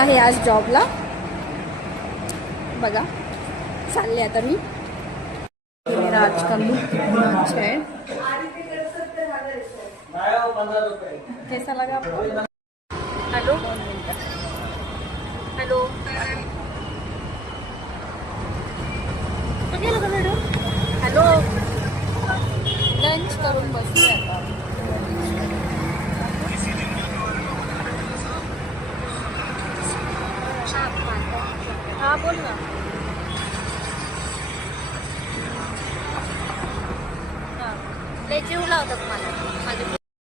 आहे आज जॉबला. बघा चालले आता मी. मेरा आज का लुक लंच है. कैसा लगा आपको? Hello hello hello. लंच करून बसले आता. हा बोल ना. लय जीव लावतात मला.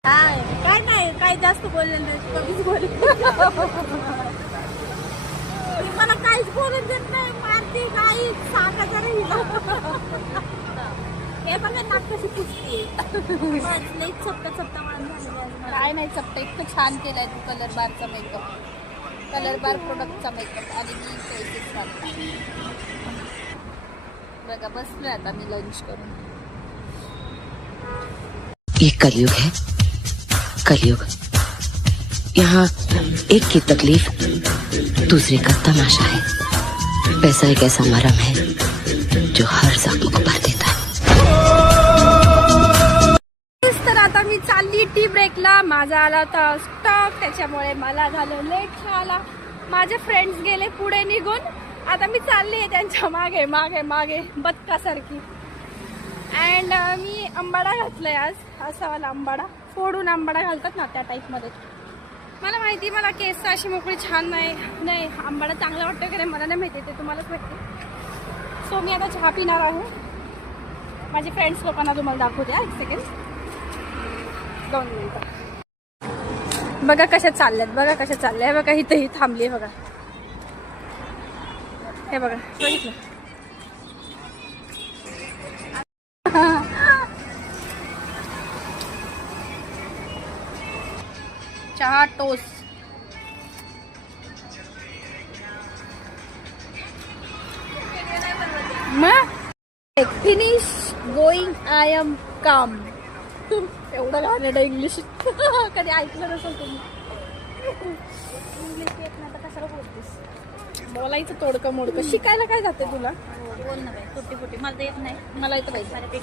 काय नाही, काय जास्त बोलले नाही. कमीच बोल. मला काहीच बोलून देत नाही. मारती काही सांगा जरा हिला. हे बघा नाक कशी पुसते. लई चपटा चपटा मान झालेला. काय नाही चपटा. इतकं छान केलाय तू कलर बारचा मेकअप. कलर बार प्रोडक्टचा मेकअप आणि मी पैसेच घालते. बघा बसलोय आता मी लंच करून. ये कलयुग है, कलयुग. यहाँ एक की तकलीफ दूसरे का तमाशा है. पैसा एक ऐसा मरहम है जो हर जख्म को भर देता है. तर आता मी चालली टी ब्रेकला. माझा आला होता स्टॉप, त्याच्यामुळे मला झालं लेट आला. माझे फ्रेंड्स गेले पुढे निघून. आता मी चालली आहे त्यांच्या मागे मागे मागे बदकासारखी. अँड मी आंबाडा घातलाय आज. असा वाला आंबाडा, फोडून आंबाडा घालतात ना त्या टाईपमध्ये. मला माहिती, मला केस अशी मोकळी छान नाही. आंबाडा चांगला वाटतो की नाही मला नाही माहिती, ते तुम्हालाच माहिती. सो मी आता चहा पिणार आहे. माझे फ्रेंड्स लोकांना तुम्हाला दाखवते. एक सेकंड, 2 मिनिटं. बघा कशा चालल्यात, बघा कशा चालल्या. बघा इथेही थांबली बघा. हे बघा बघितलं. चहा toast. Finish going I am काम. एवढं गाणं इंग्लिश कधी ऐकलं नसेल तुम्ही. इंग्लिश येत नाही तर कशाला बोलतेस. बोलायचं तोडकं मोडकं. शिकायला काय जाते तुला? बोल ना बाई, फुटी मला तर येत नाही. मला येतं पाहिजे.